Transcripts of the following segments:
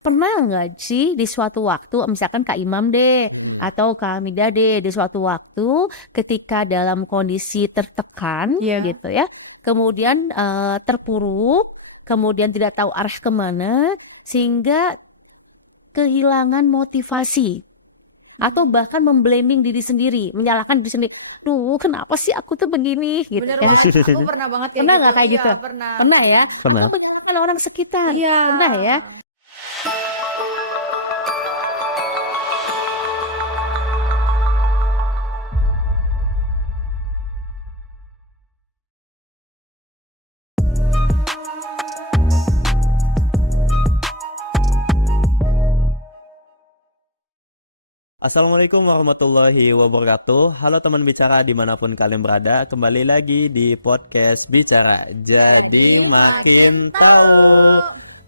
Pernah nggak sih di suatu waktu, misalkan Kak Imam deh, atau Kak Hamidah deh, di suatu waktu ketika dalam kondisi tertekan Iya. gitu ya, kemudian terpuruk, kemudian tidak tahu arah kemana, sehingga kehilangan motivasi, atau bahkan memblaming diri sendiri, menyalahkan diri sendiri. Duh, kenapa sih aku tuh begini gitu Bener ya. banget, aku pernah banget kayak Pernah gitu. nggak kayak Iya, gitu? pernah. Pernah ya? Pernah. Atau menyalahkan orang sekitar? Iya. Pernah ya? Assalamualaikum warahmatullahi wabarakatuh. Halo teman bicara dimanapun kalian berada. Kembali lagi di podcast Bicara Jadi Makin Tahu.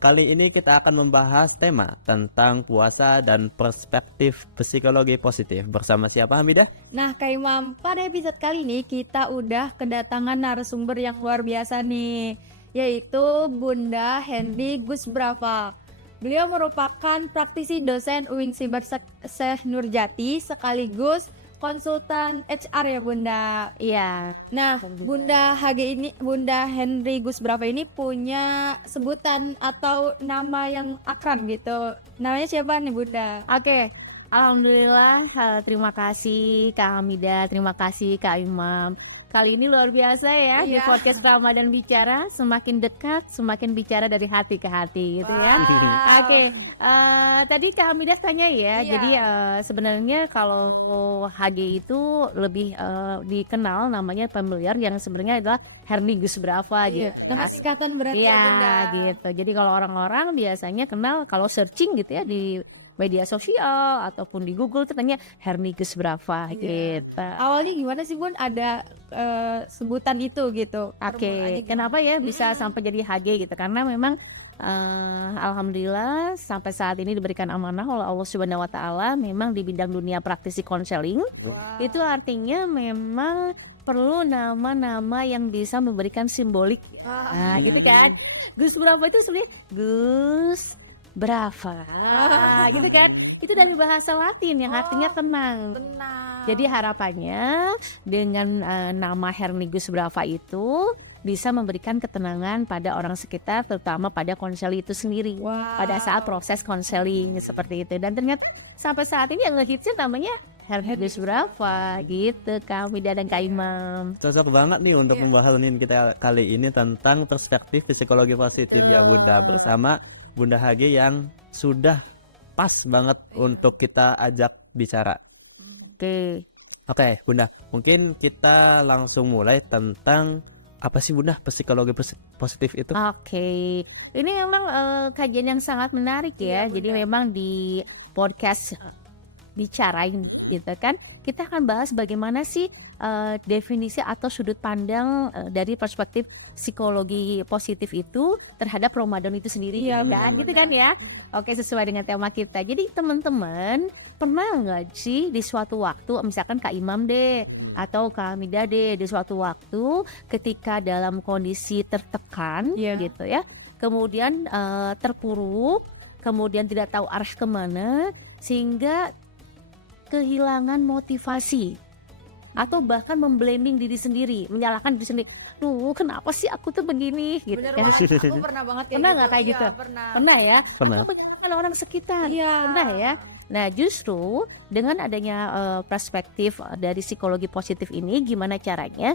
Kali ini kita akan membahas tema tentang puasa dan perspektif psikologi positif. Bersama siapa, Hamidah? Nah, Kak Imam, pada episode kali ini kita udah kedatangan narasumber yang luar biasa nih, yaitu Bunda Henry Gusbrava. Beliau merupakan praktisi dosen UIN Siber Syekh Nurjati sekaligus konsultan HR ya Bunda. Iya. Nah, Bunda Henry Gusbrava ini punya sebutan atau nama yang akrab gitu. Namanya siapa nih Bunda? Oke, alhamdulillah, terima kasih Kak Hamidah, terima kasih Kak Imam. Kali ini luar biasa ya, di Iya. podcast Ramadan Bicara, semakin dekat, semakin bicara dari hati ke hati gitu ya. Wow. Oke, tadi Kak Hamidah tanya ya, Iya. jadi sebenarnya kalau HG itu lebih dikenal namanya familiar, yang sebenarnya adalah Henry Gusbrava Iya. gitu. Nama singkatan berarti ya Bunda. Iya gitu. Jadi kalau orang-orang biasanya kenal kalau searching gitu ya di media sosial ataupun di Google tuh tanya Henry Gusbrava Iya. gitu. Awalnya gimana sih Bun ada sebutan itu gitu? Oke, Permulaannya gimana? kenapa ya bisa sampai jadi HG gitu? Karena memang alhamdulillah sampai saat ini diberikan amanah oleh Allah Subhanahu wa taala memang di bidang dunia praktisi konseling. Wow. Itu artinya memang perlu nama-nama yang bisa memberikan simbolik. Nah, gitu kan. Gusbrava itu sebenarnya Gus Brava, gitu kan. Itu dari bahasa Latin yang artinya tenang. Tenang. Jadi harapannya dengan nama Henry Gusbrava itu bisa memberikan ketenangan pada orang sekitar, terutama pada konseling itu sendiri. Wow. Pada saat proses konseling seperti itu. Dan ternyata sampai saat ini yang ngehitsnya namanya Henry Gusbrava gitu, Kak Hamidah dan Kak Imam. Cocok banget nih untuk Iya. membahasin kita kali ini tentang perspektif psikologi positif ya Bunda, bersama Bunda HG yang sudah pas banget untuk kita ajak bicara. Oke. Oke, Bunda, mungkin kita langsung mulai tentang apa sih Bunda psikologi positif itu? Oke, ini memang kajian yang sangat menarik ya. Iya, Jadi Bunda. memang di podcast bicarain gitu kan, kita akan bahas bagaimana sih definisi atau sudut pandang dari perspektif psikologi positif itu terhadap Ramadan itu sendiri, Iya, kan? benar, Gitu kan benar. ya. Oke, sesuai dengan tema kita. Jadi teman-teman pernah nggak sih di suatu waktu, misalkan Kak Imam deh atau Kak Hamidah deh, di suatu waktu ketika dalam kondisi tertekan Iya. gitu ya, kemudian terpuruk, kemudian tidak tahu arah kemana, sehingga kehilangan motivasi, atau bahkan memblaming diri sendiri, menyalahkan diri sendiri. Duh, kenapa sih aku tuh begini gitu. Bener Ya, banget, aku pernah banget kayak Pernah gitu. nggak kayak Iya, gitu? pernah. Pernah ya? Pernah. Atau menyalahkan orang sekitar. Iya. Pernah ya? Nah, justru dengan adanya perspektif dari psikologi positif ini, gimana caranya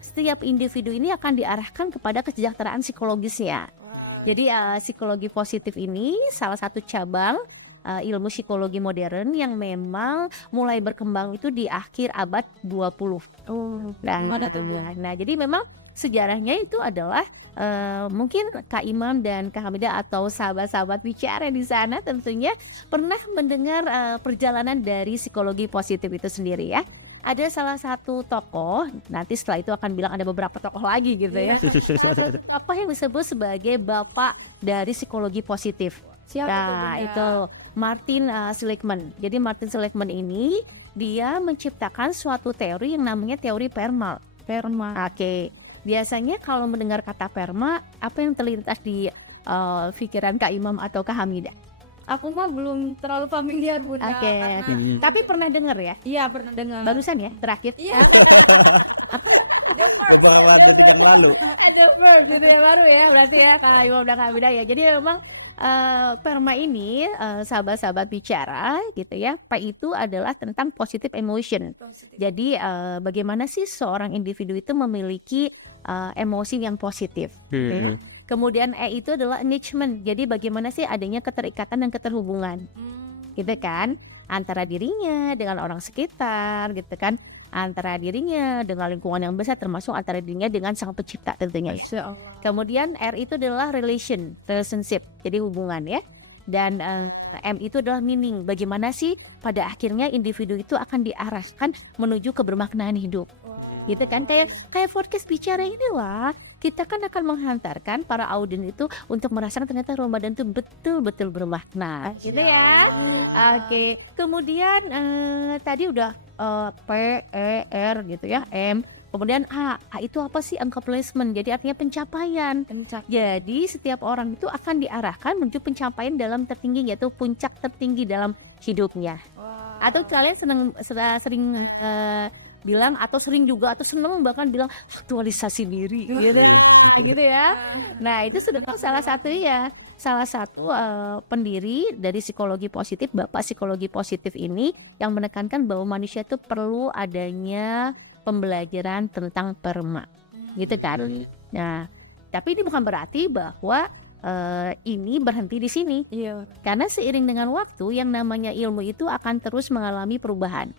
setiap individu ini akan diarahkan kepada kesejahteraan psikologisnya. Wow. Jadi psikologi positif ini salah satu cabang ilmu psikologi modern yang memang mulai berkembang itu di akhir abad 20. Gimana tuh, Bu? Nah, jadi memang sejarahnya itu adalah mungkin Kak Imam dan Kak Hamidah atau sahabat-sahabat bicara di sana tentunya pernah mendengar perjalanan dari psikologi positif itu sendiri ya. Ada salah satu tokoh, nanti setelah itu akan bilang ada beberapa tokoh lagi gitu ya. Tokoh yang disebut sebagai bapak dari psikologi positif. Siapa tuh, Nah, Bunda? itu Martin Seligman. Jadi Martin Seligman ini dia menciptakan suatu teori yang namanya teori PERMA. Oke. Biasanya kalau mendengar kata PERMA, apa yang terlintas di pikiran Kak Imam atau Kak Hamidah? aku mah belum terlalu familiar Bunda. Oke. Karena Tapi pernah dengar ya? iya pernah dengar. Barusan ya, terakhir. Iya. The first. Beberapa detik yang lalu. The first gitu ya, baru ya berarti ya Kak Imam dan Kak Hamidah ya. Jadi memang PERMA ini sahabat-sahabat bicara gitu ya. P itu adalah tentang positive emotion. Positif. Jadi bagaimana sih seorang individu itu memiliki emosi yang positif. Kemudian E itu adalah engagement. Jadi bagaimana sih adanya keterikatan dan keterhubungan, gitu kan? Antara dirinya dengan orang sekitar, gitu kan? Antara dirinya dengan lingkungan yang besar, termasuk antara dirinya dengan sang pencipta tentunya. Masya Allah. Kemudian R itu adalah relationship, jadi hubungan ya. Dan M itu adalah meaning. Bagaimana sih pada akhirnya individu itu akan diarahkan menuju kebermaknaan hidup. Gitu kan, kayak podcast bicara ini lah, kita kan akan menghantarkan para audien itu untuk merasakan ternyata Ramadan itu betul-betul bermakna, gitu ya. Oke, kemudian tadi udah P, E, R gitu ya, M. Kemudian A itu apa sih? Accomplishment, jadi artinya pencapaian. Jadi setiap orang itu akan diarahkan menuju pencapaian dalam tertinggi, yaitu puncak tertinggi dalam hidupnya. Atau kalian sering bilang atau sering juga atau seneng bahkan bilang aktualisasi diri gitu ya. Nah itu sudah salah satu pendiri dari psikologi positif, Bapak psikologi positif ini yang menekankan bahwa manusia itu perlu adanya pembelajaran tentang PERMA, gitu kan. Nah tapi ini bukan berarti bahwa ini berhenti di sini. Iya. Karena seiring dengan waktu yang namanya ilmu itu akan terus mengalami perubahan.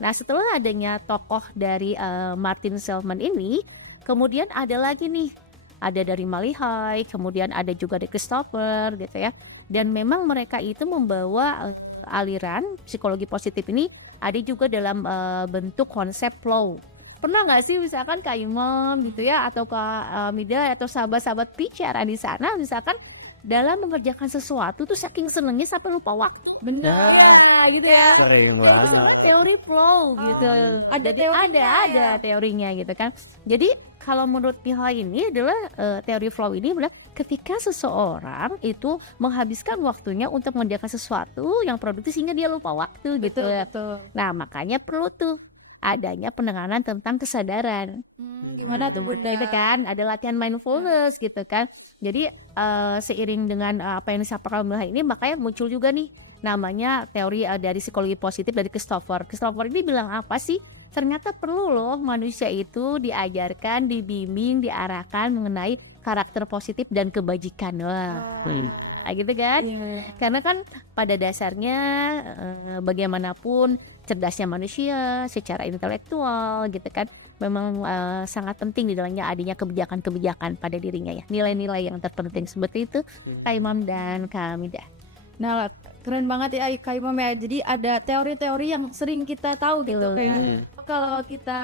Nah setelah adanya tokoh dari Martin Seligman ini, kemudian ada lagi nih, ada dari Malihai, kemudian ada juga dari Christopher gitu ya. Dan memang mereka itu membawa aliran psikologi positif ini ada juga dalam bentuk konsep flow. Pernah nggak sih misalkan Kak Imam gitu ya, atau Kak Mida atau sahabat-sahabat bicara di sana, misalkan dalam mengerjakan sesuatu tuh saking senengnya sampai lupa waktu. Benar. Nah, gitu ya. Sering banget. Teori flow gitu. ada Jadi teorinya ada teorinya gitu kan. Jadi kalau menurut pihak ini adalah teori flow ini adalah ketika seseorang itu menghabiskan waktunya untuk mengerjakan sesuatu yang produktif sehingga dia lupa waktu gitu. Betul. Nah, makanya perlu tuh adanya penekanan tentang kesadaran. Gimana tuh Bunda? Itu kan ada latihan mindfulness gitu kan. Jadi seiring dengan apa yang disampaikan mulai ini, makanya muncul juga nih namanya teori dari psikologi positif dari Christopher. Christopher ini bilang apa sih? Ternyata perlu loh manusia itu diajarkan, dibimbing, diarahkan mengenai karakter positif dan kebajikan. Wah, gitu kan? Iya. Karena kan pada dasarnya bagaimanapun cerdasnya manusia secara intelektual gitu kan, memang sangat penting di dalamnya adanya kebijakan-kebijakan pada dirinya ya, nilai-nilai yang terpenting seperti itu Kak Imam dan Kak Hamidah. Nah, keren banget ya Kak Imam ya. Jadi ada teori-teori yang sering kita tahu gitu. Kayak kalau kita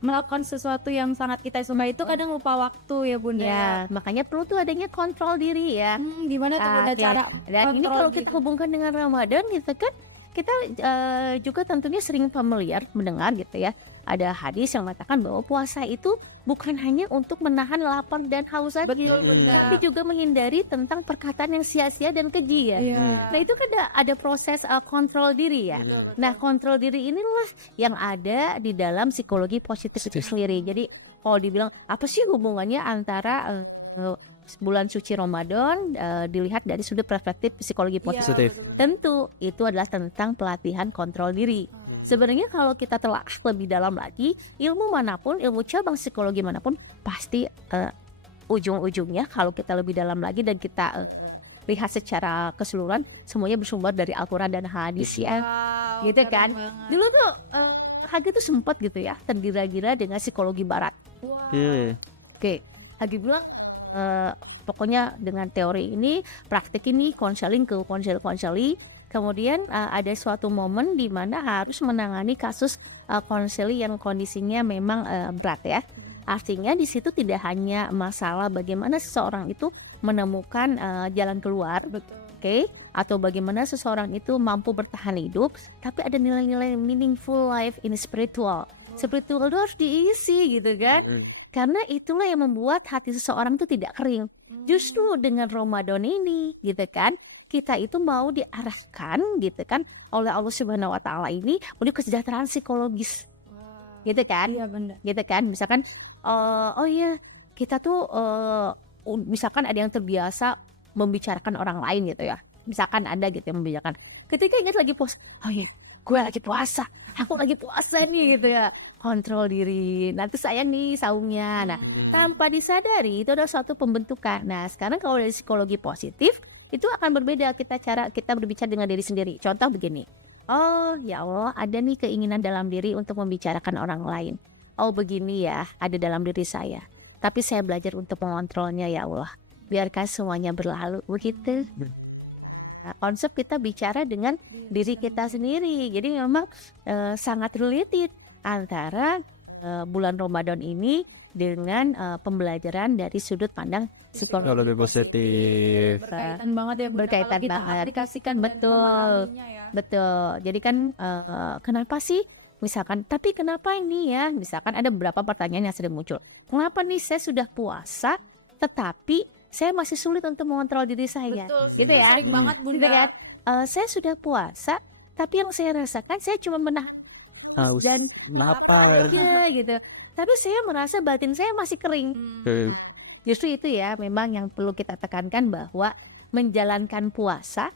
melakukan sesuatu yang sangat kita suka itu kadang lupa waktu ya Bunda. Ya, makanya perlu tuh adanya kontrol diri ya. Gimana tuh Bunda cara Dan ini kontrol kalau diri? kita hubungkan dengan Ramadan gitu kan, kita juga tentunya sering familiar mendengar gitu ya. Ada hadis yang mengatakan bahwa puasa itu bukan hanya untuk menahan lapar dan haus saja, Betul, Bunda. tapi juga menghindari tentang perkataan yang sia-sia dan keji ya. Iya. Nah itu kan ada proses kontrol diri ya. Betul. Nah kontrol diri inilah yang ada di dalam psikologi positif itu sendiri. Jadi kalau dibilang apa sih hubungannya antara bulan suci Ramadan dilihat dari sudut perspektif psikologi positif. Iya, betul. Tentu itu adalah tentang pelatihan kontrol diri. Sebenarnya kalau kita telah lebih dalam lagi, ilmu manapun, ilmu cabang psikologi manapun, pasti ujung-ujungnya kalau kita lebih dalam lagi dan kita lihat secara keseluruhan, semuanya bersumber dari Al-Quran dan hadis ya. Wow, Gitu keren kan. banget. Dulu tuh Hagi tuh sempat gitu ya tergira-gira dengan psikologi barat. Wow. Iya. Oke, Hagi bilang pokoknya dengan teori ini, praktik ini, konseling ke konseli. Kemudian ada suatu momen di mana harus menangani kasus konseli yang kondisinya memang berat ya. Artinya di situ tidak hanya masalah bagaimana seseorang itu menemukan jalan keluar, oke, atau bagaimana seseorang itu mampu bertahan hidup, tapi ada nilai-nilai meaningful life in spiritual. Spiritual itu harus diisi gitu kan. Karena itulah yang membuat hati seseorang itu tidak kering. Justru dengan Ramadan ini gitu kan, kita itu mau diarahkan gitu kan oleh Allah Subhanahu wa taala ini untuk kesejahteraan psikologis. Gitu kan? Iya benar. Gitu kan? Misalkan oh iya, kita tuh misalkan ada yang terbiasa membicarakan orang lain gitu ya. Misalkan ada gitu yang membicarakan. Ketika ingat lagi puasa, oh iya, gue lagi puasa. Aku lagi puasa nih gitu ya. Kontrol diri. Nanti saya nih saumnya. Nah, tanpa disadari itu adalah suatu pembentukan. Nah, sekarang kalau dari psikologi positif itu akan berbeda cara kita berbicara dengan diri sendiri. Contoh begini. Oh, ya Allah, ada nih keinginan dalam diri untuk membicarakan orang lain. Oh, begini ya, ada dalam diri saya. Tapi saya belajar untuk mengontrolnya ya Allah. Biarkan semuanya berlalu begitu. Nah, konsep kita bicara dengan diri kita sendiri. Jadi memang sangat related antara bulan Ramadan ini dengan pembelajaran dari sudut pandang psikologi. Kalau lebih positif. Berkaitan banget ya, Bunda, Berkaitan kalau kita banget. aplikasikan dan Betul. memahaminya ya. Betul. Jadi kan kenapa sih? Misalkan, tapi kenapa ini ya? Misalkan ada beberapa pertanyaan yang sering muncul. Kenapa nih saya sudah puasa, tetapi saya masih sulit untuk mengontrol diri saya? Betul, Gitu itu ya. sering banget Gitu Bunda. ya. Saya sudah puasa, tapi yang saya rasakan saya cuma menahan Haus, dan lapar. aja gitu. Tapi saya merasa batin saya masih kering. Eh, Justru itu ya memang yang perlu kita tekankan bahwa menjalankan puasa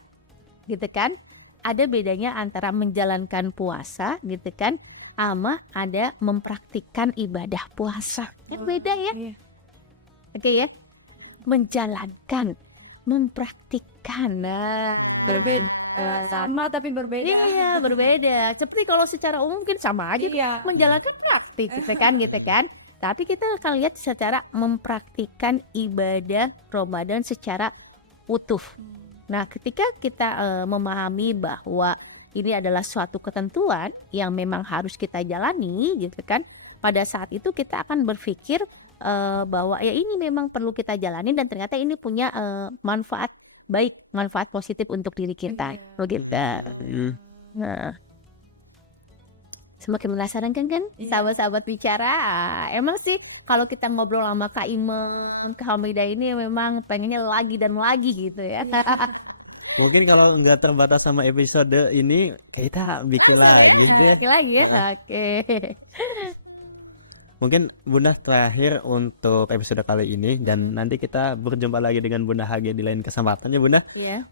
gitu kan, ada bedanya antara menjalankan puasa gitu kan sama ada mempraktikkan ibadah puasa. Kan beda ya. Iya. Oke ya. Menjalankan, mempraktikkan. Nah, Berbeda. Sama tapi berbeda. iya berbeda. Seperti kalau secara umum mungkin sama aja Iya. menjalankan praktik gitu kan. Tapi kita akan lihat secara mempraktikkan ibadah Ramadan secara utuh. Nah, ketika kita memahami bahwa ini adalah suatu ketentuan yang memang harus kita jalani gitu kan, pada saat itu kita akan berpikir bahwa ya ini memang perlu kita jalani dan ternyata ini punya manfaat baik, manfaat positif untuk diri kita. Iya. Begitu. hmm. Nah, semakin penasaran kan Iya. sahabat-sahabat bicara. Emang sih kalau kita ngobrol sama Kak Imam, Kak Hamidah ini memang pengennya lagi dan lagi gitu ya. Mungkin kalau nggak terbatas sama episode ini, kita bikin lagi gitu ya. Lagi ya. Oke. Mungkin Bunda terakhir untuk episode kali ini, dan nanti kita berjumpa lagi dengan Bunda Hage di lain kesempatan ya Bunda. Iya.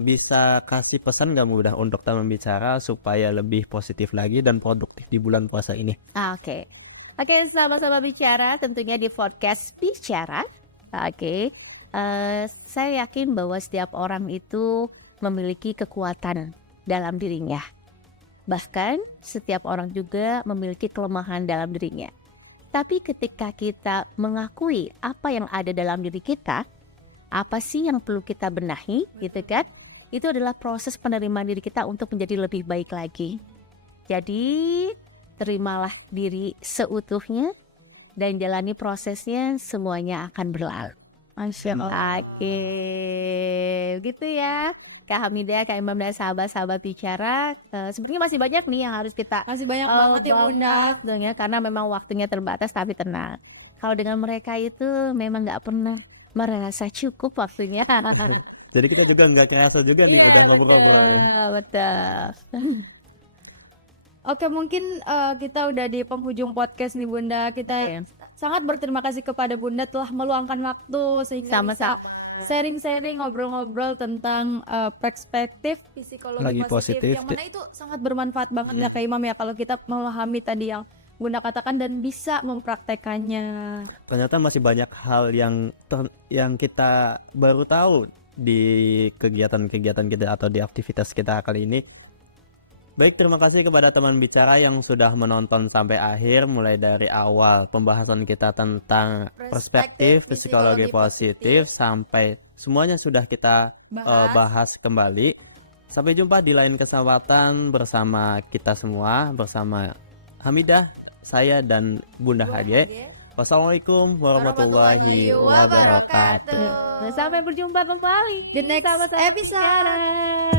Bisa kasih pesan nggak Bunda untuk teman bicara supaya lebih positif lagi dan produktif di bulan puasa ini? Oke. Oke, sahabat-sahabat bicara, tentunya di podcast bicara. Oke. Saya yakin bahwa setiap orang itu memiliki kekuatan dalam dirinya. Bahkan setiap orang juga memiliki kelemahan dalam dirinya. Tapi ketika kita mengakui apa yang ada dalam diri kita, apa sih yang perlu kita benahi, gitu kan? Itu adalah proses penerimaan diri kita untuk menjadi lebih baik lagi. Jadi, terimalah diri seutuhnya dan jalani prosesnya, semuanya akan berlalu. Masya Allah. Oke, gitu ya. Kak Hamidah, Kak Imam dan sahabat-sahabat bicara, sebenarnya masih banyak nih yang harus kita Masih banyak banget ya Bunda. ya, karena memang waktunya terbatas, tapi tenang. Kalau dengan mereka itu memang nggak pernah merasa cukup waktunya. Jadi kita juga nggak kerasa juga nih udah ngobrol-ngobrol. Betul. Oke, mungkin kita udah di penghujung podcast nih Bunda. Kita sangat berterima kasih kepada Bunda telah meluangkan waktu sehingga Sama-sama. bisa sharing-sharing, ngobrol-ngobrol tentang perspektif psikologi Lagi positif. yang mana itu sangat bermanfaat banget ya Kak Imam ya kalau kita memahami tadi yang Bunda katakan dan bisa mempraktekannya. Ternyata masih banyak hal yang kita baru tahu di kegiatan-kegiatan kita atau di aktivitas kita kali ini. Baik, terima kasih kepada teman bicara yang sudah menonton sampai akhir, mulai dari awal pembahasan kita tentang perspektif psikologi positif sampai semuanya sudah kita bahas kembali. Sampai jumpa di lain kesempatan bersama kita semua, bersama Hamidah, saya dan Bunda Hage. Wassalamualaikum warahmatullahi wabarakatuh. Sampai berjumpa kembali The next Sahabat episode. bicara.